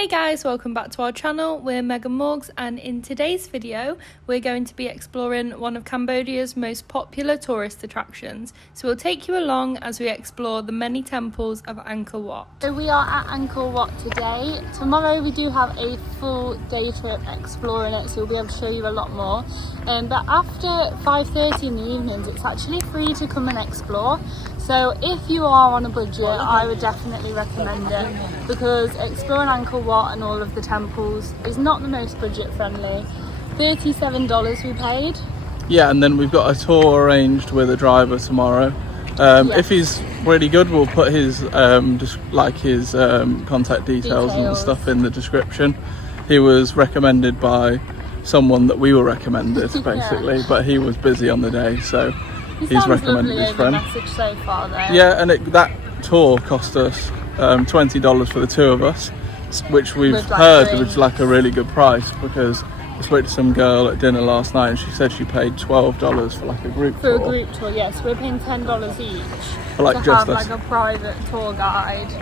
Hey guys, welcome back to our channel. We're Megan Morgs, and in today's video we're going to be exploring one of Cambodia's most popular tourist attractions. So we'll take you along as we explore the many temples of Angkor Wat. So we are at Angkor Wat today. Tomorrow we do have a full day trip exploring it, so we'll be able to show you a lot more. But after 5:30 in the evenings it's actually free to come and explore. So if you are on a budget, I would definitely recommend it, because exploring Angkor Wat and all of the temples is not the most budget friendly. $37 we paid. Yeah, and then we've got a tour arranged with a driver tomorrow. Yes. If he's really good, we'll put his contact details and stuff in the description. He was recommended by someone that we were recommended, basically, Yeah. But he was busy on the day, so he's recommended his friend. Message so far, though. Yeah, and that tour cost us $20 for the two of us, which we've heard was like a really good price, because I spoke to some girl at dinner last night and she said she paid $12 for like a group tour. For a group tour, yes. We're paying $10 each for like to just have us. like a private tour guide.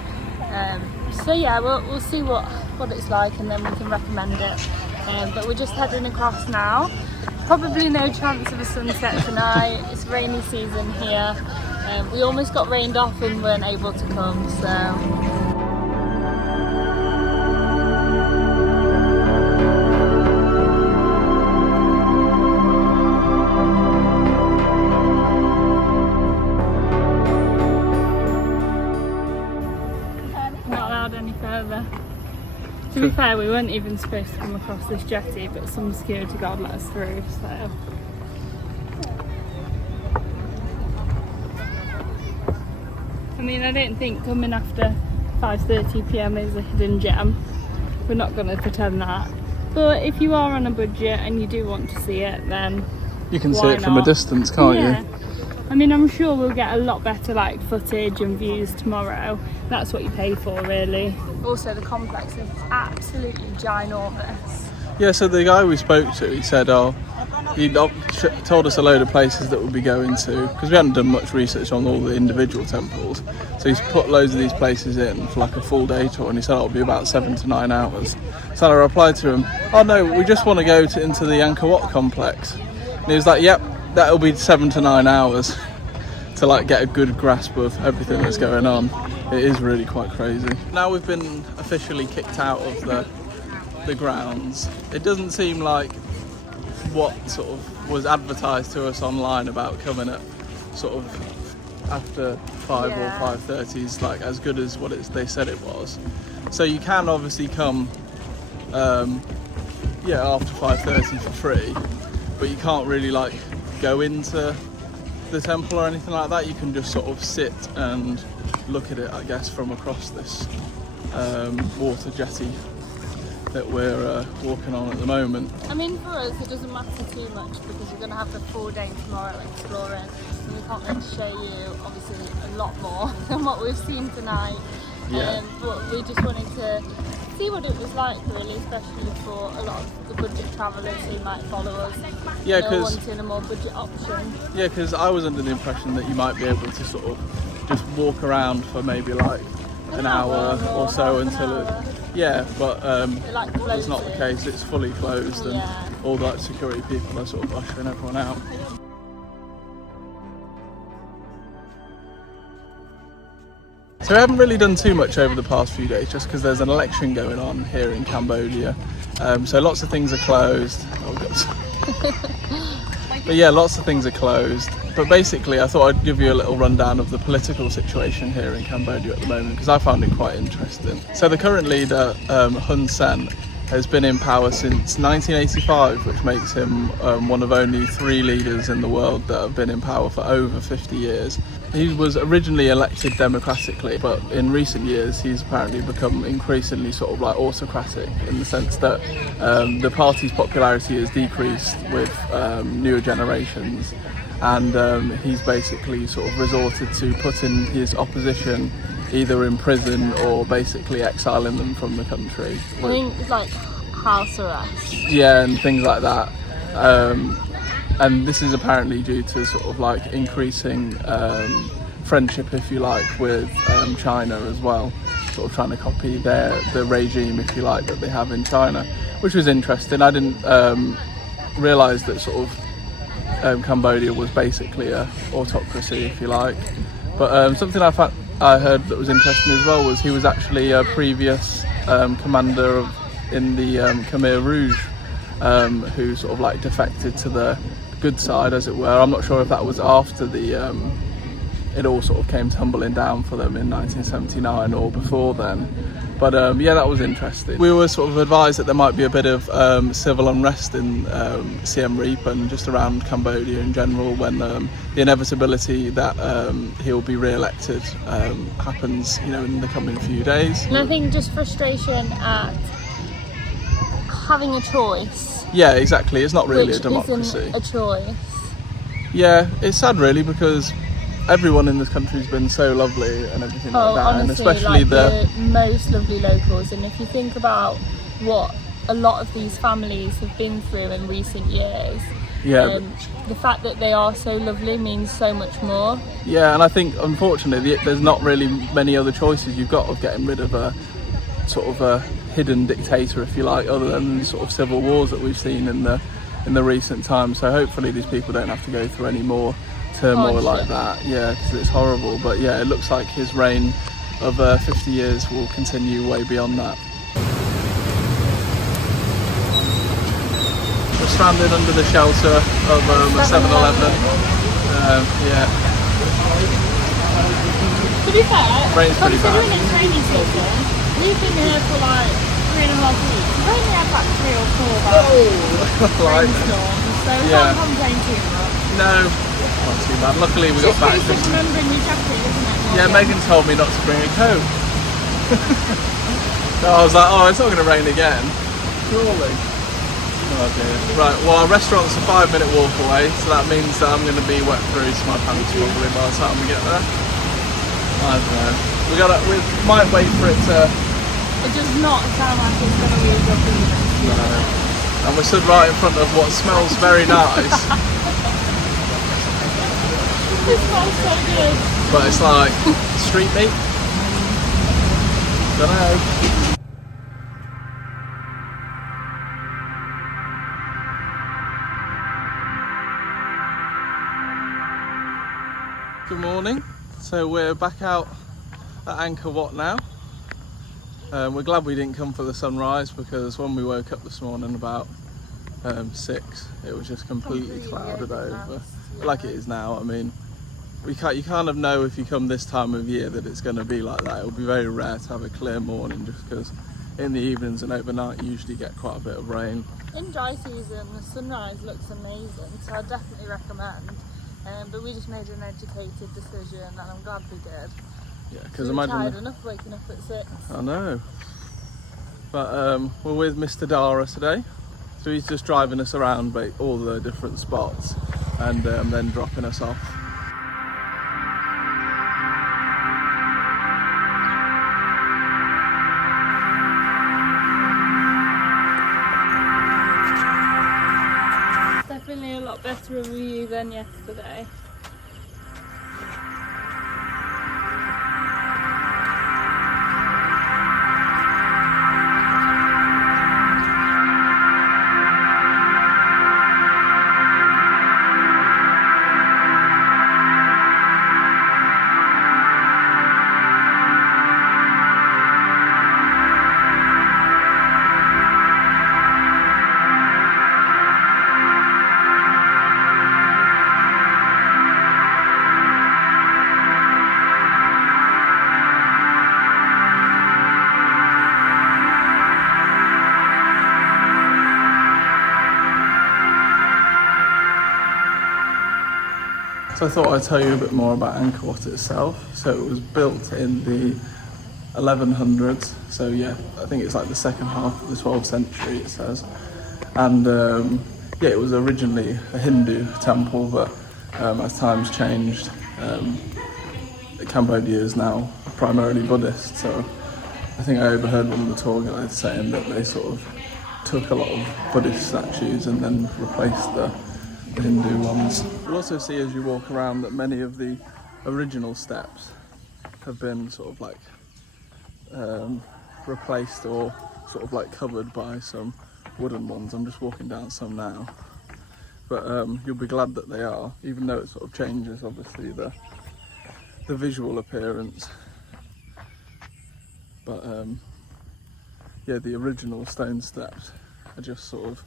So yeah, we'll see what it's like, and then we can recommend it. But we're just heading across now. Probably no chance of a sunset tonight. It's rainy season here. We almost got rained off and weren't able to come, so. To be fair, we weren't even supposed to come across this jetty, but some security guard let us through, so. I mean, I don't think coming after 5:30 PM is a hidden gem. We're not going to pretend that. But if you are on a budget and you do want to see it, then you can see it from a distance, can't you? I mean, I'm sure we'll get a lot better like footage and views tomorrow. That's what you pay for, really. Also, the complex is absolutely ginormous. Yeah, so the guy we spoke to, he said, he told us a load of places that we'll be going to, because we hadn't done much research on all the individual temples. So he's put loads of these places in for like a full day tour, and he said it'll be about 7 to 9 hours. So I replied to him, oh no, we just want to go into the Angkor Wat complex. And he was like, yep, that'll be 7 to 9 hours to like get a good grasp of everything that's going on. It is really quite crazy. Now we've been officially kicked out of the grounds. It doesn't seem like what sort of was advertised to us online about coming at sort of after 5 or 5:30 is like as good as what they said it was. So you can obviously come after 5:30 for free, but you can't really like go into the temple or anything like that. You can just sort of sit and look at it, I guess, from across this water jetty that we're walking on at the moment. I mean, for us it doesn't matter too much, because we're going to have the full day tomorrow exploring, and we can't wait to show you obviously a lot more than what we've seen tonight. Yeah. But we just wanted to see what it was like, really, especially for a lot of the budget travellers who might follow us. Yeah, because wanting a more budget option. Yeah, because I was under the impression that you might be able to sort of just walk around for maybe like an hour or so until it. Yeah, but it's not the case. It's fully closed, and all that security people are sort of ushering everyone out. So we haven't really done too much over the past few days, just because there's an election going on here in Cambodia. So lots of things are closed. Oh God. But yeah, lots of things are closed. But basically, I thought I'd give you a little rundown of the political situation here in Cambodia at the moment, because I found it quite interesting. So the current leader, Hun Sen, has been in power since 1985, which makes him one of only 3 leaders in the world that have been in power for over 50 years. He was originally elected democratically, but in recent years he's apparently become increasingly sort of like autocratic, in the sense that the party's popularity has decreased with newer generations, and he's basically sort of resorted to putting his opposition either in prison or basically exiling them from the country. I think it's like house arrest. Yeah, and things like that. And this is apparently due to sort of like increasing friendship, if you like, with China as well. sort of trying to copy the regime, if you like, that they have in China, which was interesting. I didn't realise that sort of Cambodia was basically a autocracy, if you like. But something I heard that was interesting as well was he was actually a previous commander in the Khmer Rouge, who sort of like defected to the good side, as it were. I'm not sure if that was after it all sort of came tumbling down for them in 1979 or before then. But yeah, that was interesting. We were sort of advised that there might be a bit of civil unrest in Siem Reap and just around Cambodia in general when the inevitability that he'll be re-elected happens, you know, in the coming few days. And I think just frustration at having a choice. Yeah, exactly. It's not really a democracy. Isn't a choice. Yeah, it's sad really, because everyone in this country has been so lovely and everything like that, honestly, and especially like the most lovely locals. And if you think about what a lot of these families have been through in recent years, yeah, the fact that they are so lovely means so much more. Yeah, and I think unfortunately there's not really many other choices you've got of getting rid of a sort of a hidden dictator, if you like, other than sort of civil wars that we've seen in the recent times. So hopefully these people don't have to go through any more turmoil like that. Yeah, because it's horrible. But yeah, it looks like his reign of 50 years will continue way beyond that. We're stranded under the shelter of a 7-Eleven. Yeah. To be fair, Rain's pretty bad. considering it's rainy season, we've been here for like 3.5 weeks. We've only had like 3 or 4 rainstorms, so Yeah. can't complain too much. No, not too bad. Luckily we got Just back. a case of remembering your jacket, isn't it? Yeah, Megan told me not to bring a coat. So I was like, oh, it's not going to rain again. Surely. Oh dear. Right, well, our restaurant's a 5-minute walk away, so that means that I'm going to be wet through to my pants probably by the time we get there. I don't know. We might wait for it to... It does not sound like it's going to ease up in the next few No. minutes. And we're stood right in front of what smells very nice. It smells so good. But it's like street meat. Don't know. Good morning. So we're back out at Angkor Wat now. We're glad we didn't come for the sunrise, because when we woke up this morning about 6, it was just completely clouded over, like it is now. I mean, you kind of know if you come this time of year that it's going to be like that. It'll be very rare to have a clear morning, just because in the evenings and overnight you usually get quite a bit of rain. In dry season, the sunrise looks amazing, so I definitely recommend. But we just made an educated decision, and I'm glad we did. Yeah, because We're imagine. tired enough waking up at 6. I know. But we're with Mr Dara today, so he's just driving us around all the different spots and then dropping us off. Definitely a lot better of a view than yesterday. So I thought I'd tell you a bit more about Angkor Wat itself. So it was built in the 1100s. So yeah, I think it's like the second half of the 12th century, it says. And yeah, it was originally a Hindu temple, but as times changed, Cambodia is now primarily Buddhist. So I think I overheard one of the tour guides saying that they sort of took a lot of Buddhist statues and then replaced the Hindu ones. You'll also see as you walk around that many of the original steps have been sort of like replaced or sort of like covered by some wooden ones. I'm just walking down some now, but you'll be glad that they are, even though it sort of changes obviously the visual appearance. But yeah, the original stone steps are just sort of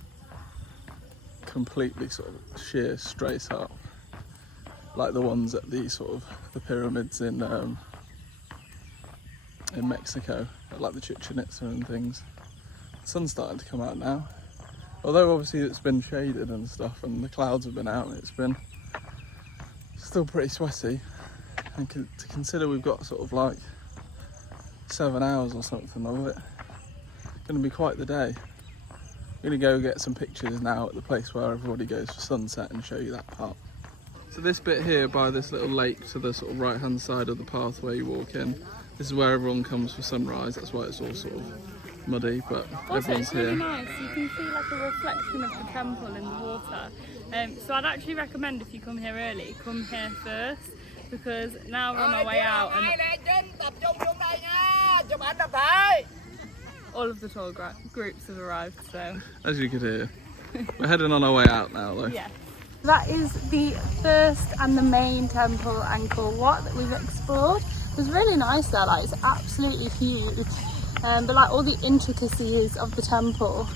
completely sort of sheer straight up, like the ones at the sort of the pyramids in Mexico, like the Chichen Itza and things. The sun's starting to come out now, although obviously it's been shaded and stuff and the clouds have been out, it's been still pretty sweaty. And to consider we've got sort of like 7 hours or something of it, it's going to be quite the day. I'm going to go get some pictures now at the place where everybody goes for sunset and show you that part. So this bit here by this little lake to the sort of right hand side of the path where you walk in, this is where everyone comes for sunrise. That's why it's all sort of muddy, but also, everyone's it's really here. nice. You can see like a reflection of the temple in the water. So I'd actually recommend, if you come here early, come here first, because now we're on our way out and all of the tour groups have arrived, so... As you could hear. We're heading on our way out now though. Yeah. That is the first and the main temple, Angkor Wat, that we've explored. It was really nice there, like it's absolutely huge. But like all the intricacies of the temple,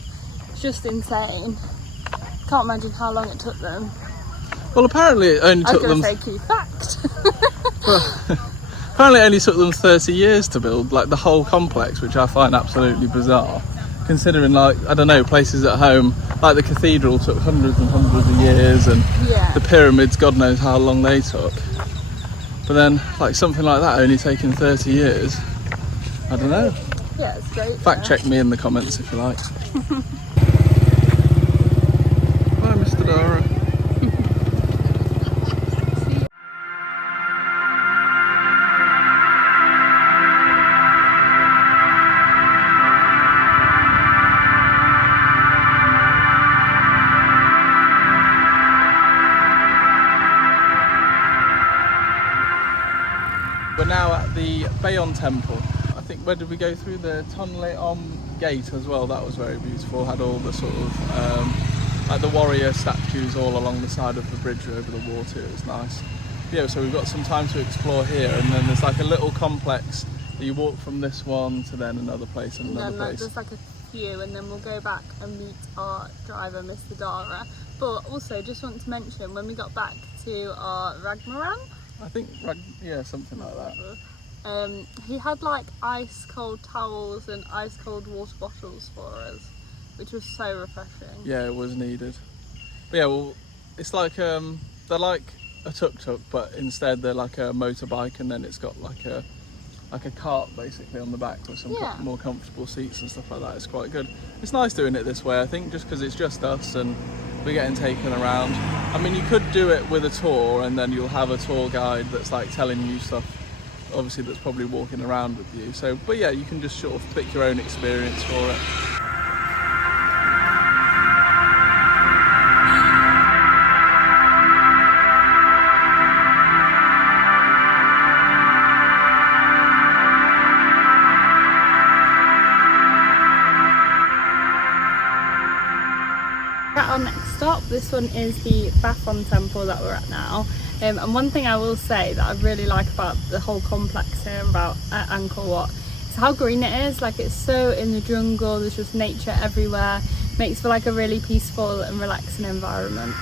it's just insane. Can't imagine how long it took them. Well, apparently it only took them... I was going to say key fact. Well, apparently it only took them 30 years to build, like the whole complex, which I find absolutely bizarre. Considering, like, I don't know, places at home, like the cathedral took hundreds and hundreds of years, and Yeah. the pyramids, God knows how long they took. But then, like, something like that only taking 30 years, I don't know. Yeah, it's great. Fact check me in the comments if you like. Bye, Mr Dara. We're now at the Bayon Temple. I think, where did we go through? The Tonle Gate as well. That was very beautiful. Had all the sort of like the warrior statues all along the side of the bridge over the water. It was nice. Yeah, so we've got some time to explore here, and then there's like a little complex that you walk from this one to then another place and another place. There's like a few, and then we'll go back and meet our driver, Mr Dara. But also, just want to mention, when we got back to our Ragmaran, I think, yeah, something like that. he had like ice cold towels and ice cold water bottles for us, which was so refreshing. Yeah, it was needed. But yeah, well, it's like they're like a tuk-tuk, but instead they're like a motorbike, and then it's got like a cart basically on the back with some more comfortable seats and stuff like that. It's quite good. It's nice doing it this way, I think, just because it's just us and we're getting taken around. I mean, you could do it with a tour, and then you'll have a tour guide that's like telling you stuff, obviously, that's probably walking around with you. So, but yeah, you can just sort of pick your own experience for it. At our next stop, this one is the Bathon Temple that we're at now. And one thing I will say that I really like about the whole complex here about Angkor Wat is how green it is. Like, it's so in the jungle, there's just nature everywhere. Makes for like a really peaceful and relaxing environment.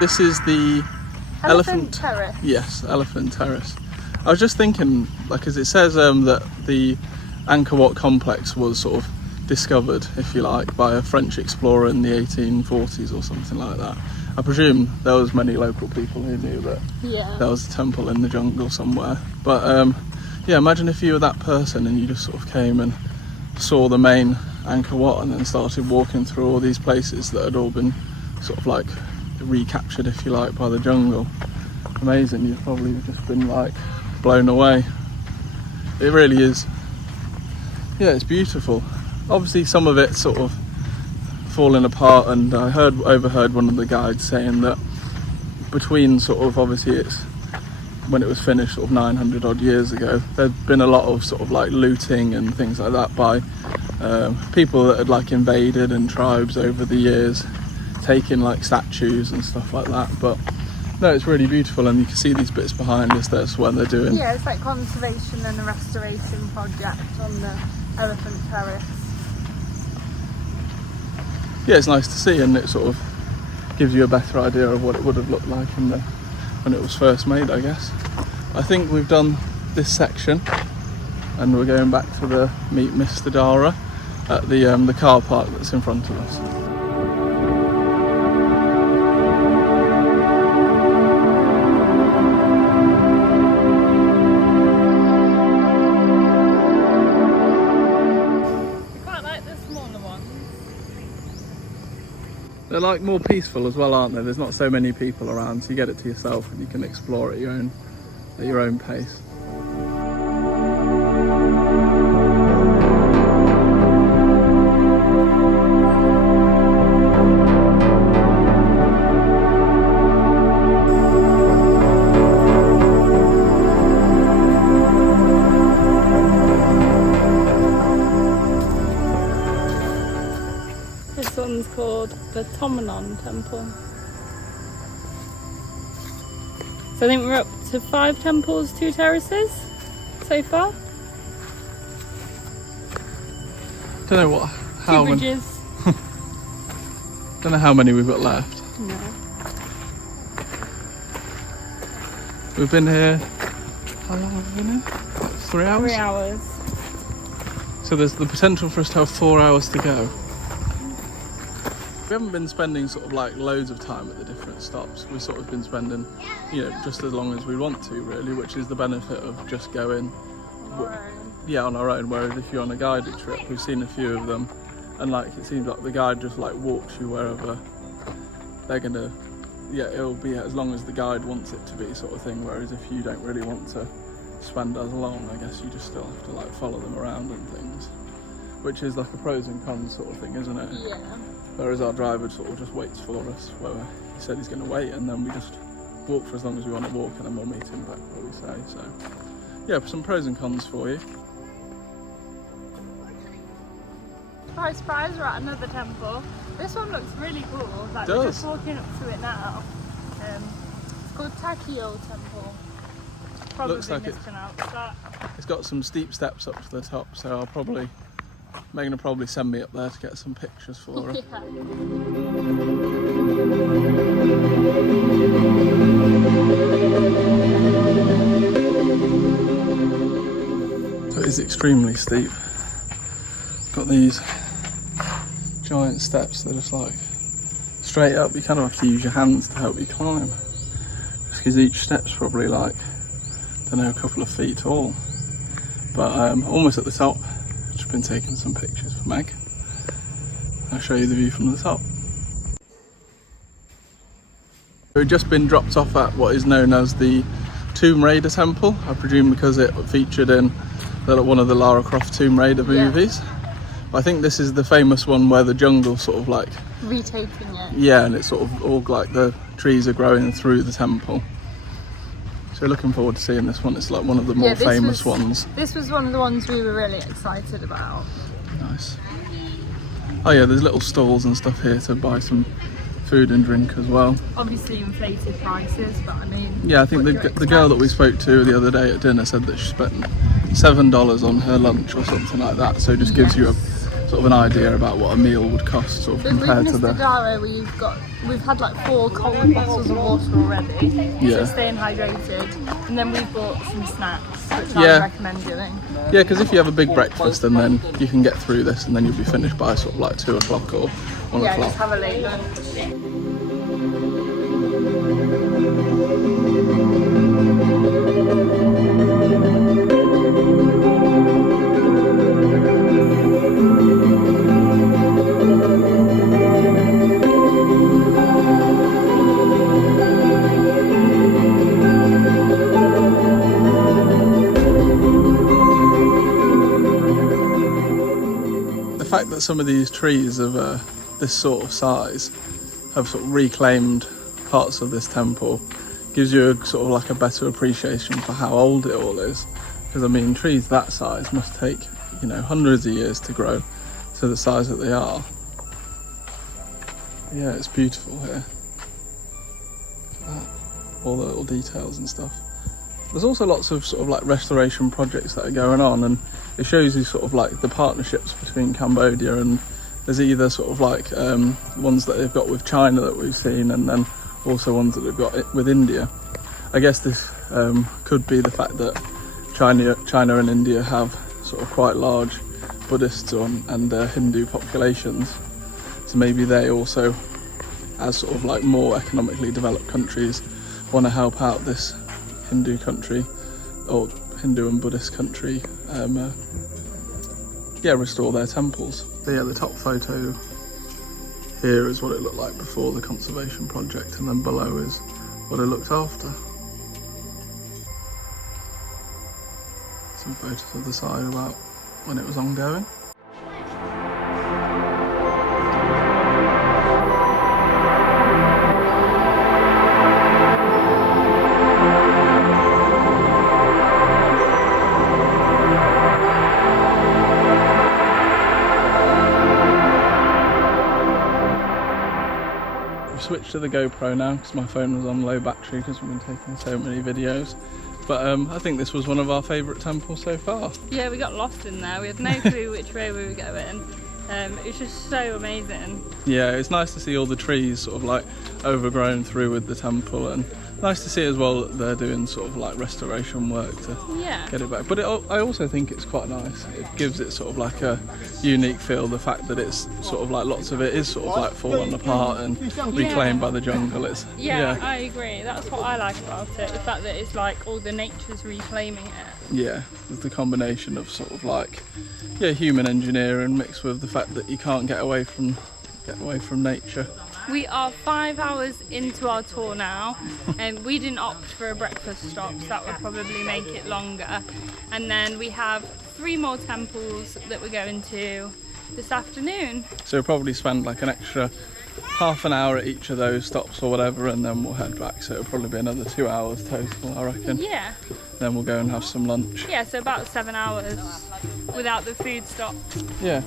This is the Elephant Terrace. Yes, Elephant Terrace. I was just thinking, like, as it says that the Angkor Wat complex was sort of discovered, if you like, by a French explorer in the 1840s or something like that. I presume there was many local people who knew that there was a temple in the jungle somewhere. But yeah, imagine if you were that person and you just sort of came and saw the main Angkor Wat and then started walking through all these places that had all been sort of like recaptured, if you like, by the jungle. Amazing. You've probably just been like blown away. It really is. Yeah, it's beautiful. Obviously some of it's sort of falling apart, and I overheard one of the guides saying that between sort of, obviously it's when it was finished sort of 900 odd years ago, there'd been a lot of sort of like looting and things like that by people that had like invaded, and tribes over the years taking like statues and stuff like that. But no, it's really beautiful, and you can see these bits behind us. That's what they're doing. Yeah, it's like conservation and a restoration project on the Elephant Terrace. Yeah, it's nice to see, and it sort of gives you a better idea of what it would have looked like when it was first made, I guess. I think we've done this section, and we're going back to the meet Mr Dara at the car park that's in front of us. They're like more peaceful as well, aren't they? There's not so many people around, so you get it to yourself and you can explore at your own pace. This one's called the Tomanon Temple. So I think we're up to 5 temples, 2 terraces so far. Don't know how 2 many. bridges. Don't know how many we've got left. No. We've been here. How long have we been here? Like 3 hours. 3 hours. So there's the potential for us to have 4 hours to go. We haven't been spending sort of like loads of time at the different stops. We've sort of been spending, just as long as we want to, really, which is the benefit of just going on our own. Whereas if you're on a guided trip, we've seen a few of them, and like it seems like the guide just like walks you wherever they're gonna. Yeah, it'll be as long as the guide wants it to be, sort of thing. Whereas if you don't really want to spend as long, I guess you just still have to like follow them around and things, which is like a pros and cons sort of thing, isn't it? Yeah. Whereas our driver sort of just waits for us, where he said he's going to wait, and then we just walk for as long as we want to walk, and then we'll meet him back where we say. So yeah, some pros and cons for you. Surprise, surprise, we're at another temple. This one looks really cool. Like, It we're does. just walking up to it now. It's called Takio Temple. Probably Looks like mispronounced that. It's got some steep steps up to the top, so Megan will probably send me up there to get some pictures for her. Yeah. So it is extremely steep. Got these giant steps, they're just like straight up. You kind of have to use your hands to help you climb, just because each step's probably like, I don't know, a couple of feet tall. But almost at the top. Just been taking some pictures for Meg. I'll show you the view from the top. We've just been dropped off at what is known as the Tomb Raider Temple, I presume because it featured in one of the Lara Croft Tomb Raider movies. But I think this is the famous one where the jungle sort of like Retaking it. Yeah, and it's sort of all like the trees are growing through the temple. So looking forward to seeing this one. It's like one of the more famous ones. This was one of the ones we were really excited about. Nice. Oh yeah, there's little stalls and stuff here to buy some food and drink as well. Obviously inflated prices, but I mean... Yeah, I think the girl that we spoke to the other day at dinner said that she spent $7 on her lunch or something like that. So it just gives you a sort of an idea about what a meal would cost, sort of compared to the... With Mr Dara, we've had like 4 cold bottles of water already, so staying hydrated, and then we've bought some snacks, which I recommend doing. Yeah, because if you have a big breakfast, and then you can get through this, and then you'll be finished by sort of like 2 o'clock or 1 Yeah, o'clock. just have a late lunch. that some of these trees of this sort of size have sort of reclaimed parts of this temple gives you a sort of like a better appreciation for how old it all is. Because I mean, trees that size must take, you know, hundreds of years to grow to the size that they are. Yeah, it's beautiful here. Look at that. All the little details and stuff. There's also lots of sort of like restoration projects that are going on, and it shows you sort of like the partnerships between Cambodia, and there's either sort of like ones that they've got with China that we've seen, and then also ones that they've got with India. I guess this could be the fact that China and India have sort of quite large Buddhist and Hindu populations. So maybe they also, as sort of like more economically developed countries, want to help out this Hindu country, or Hindu and Buddhist country, restore their temples. So yeah, the top photo here is what it looked like before the conservation project, and then below is what it looked after. Some photos of the side about when it was ongoing. Switched to the GoPro now because my phone was on low battery because we've been taking so many videos. But I think this was one of our favourite temples so far. Yeah, we got lost in there. We had no clue which way we were going. It was just so amazing. Yeah, it's nice to see all the trees sort of like overgrown through with the temple, and nice to see as well that they're doing sort of like restoration work to get it back. But I also think it's quite nice. It gives it sort of like a unique feel, the fact that it's sort of like lots of it is sort of like falling apart and reclaimed by the jungle. Yeah, I agree. That's what I like about it, the fact that it's like all the nature's reclaiming it. Yeah, there's the combination of sort of like human engineering mixed with the fact that you can't get away from nature. We are 5 hours into our tour now, and we didn't opt for a breakfast stop, so that would probably make it longer. And then we have 3 more temples that we're going to this afternoon. So we'll probably spend like an extra half an hour at each of those stops or whatever, and then we'll head back. So it'll probably be another 2 hours total, I reckon. Yeah. Then we'll go and have some lunch. Yeah, so about 7 hours without the food stop. Yeah.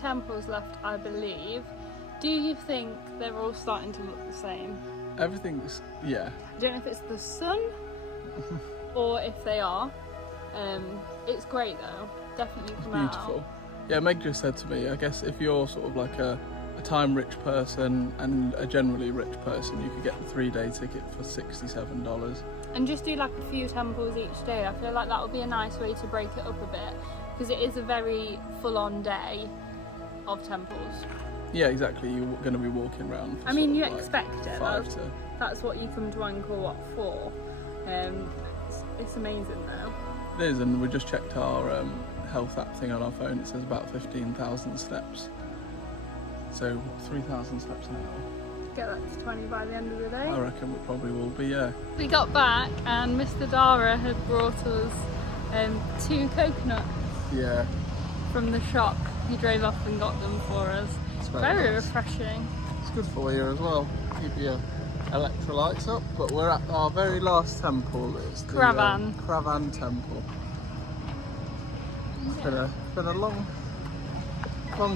Temples left, I believe. Do you think they're all starting to look the same? Everything's, yeah. I don't know if it's the sun or if they are. It's great though. Definitely come out. Beautiful. Yeah, Meg just said to me, I guess if you're sort of like a time-rich person and a generally rich person, you could get the 3-day ticket for $67. And just do like a few temples each day. I feel like that would be a nice way to break it up a bit, because it is a very full-on day of temples. Yeah, exactly. You're going to be walking around. I mean, you expect it. That's what you come to Angkor Wat for. It's amazing though. It is, and we just checked our health app thing on our phone. It says about 15,000 steps. So 3,000 steps an hour. Get that to 20 by the end of the day. I reckon we probably will be, yeah. We got back and Mr Dara had brought us 2 coconuts. Yeah. From the shop. He drove up and got them for us. It's very nice. Refreshing. It's good for you as well. Keep your electrolytes up. But we're at our very last temple. It's the Kravan temple. It's been a long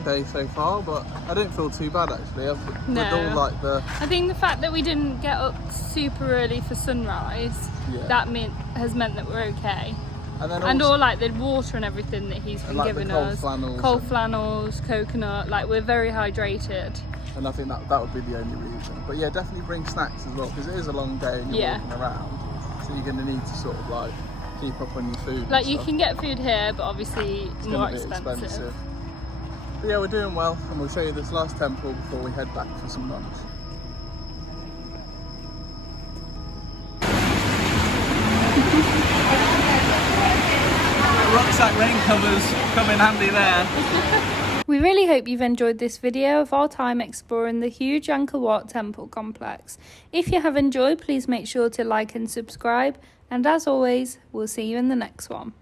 day so far, but I don't feel too bad actually. I think the fact that we didn't get up super early for sunrise, has meant that we're okay. And all like the water and everything that he's been giving us, cold flannels, coconut, like we're very hydrated. And I think that would be the only reason. But yeah, definitely bring snacks as well, because it is a long day and you're walking around, so you're going to need to sort of like keep up on your food. Like you can get food here, but obviously it's more expensive. But yeah, we're doing well, and we'll show you this last temple before we head back for some lunch. Rucksack rain covers come in handy there. We really hope you've enjoyed this video of our time exploring the huge Angkor Wat temple complex. If you have enjoyed, please make sure to like and subscribe, and as always, we'll see you in the next one.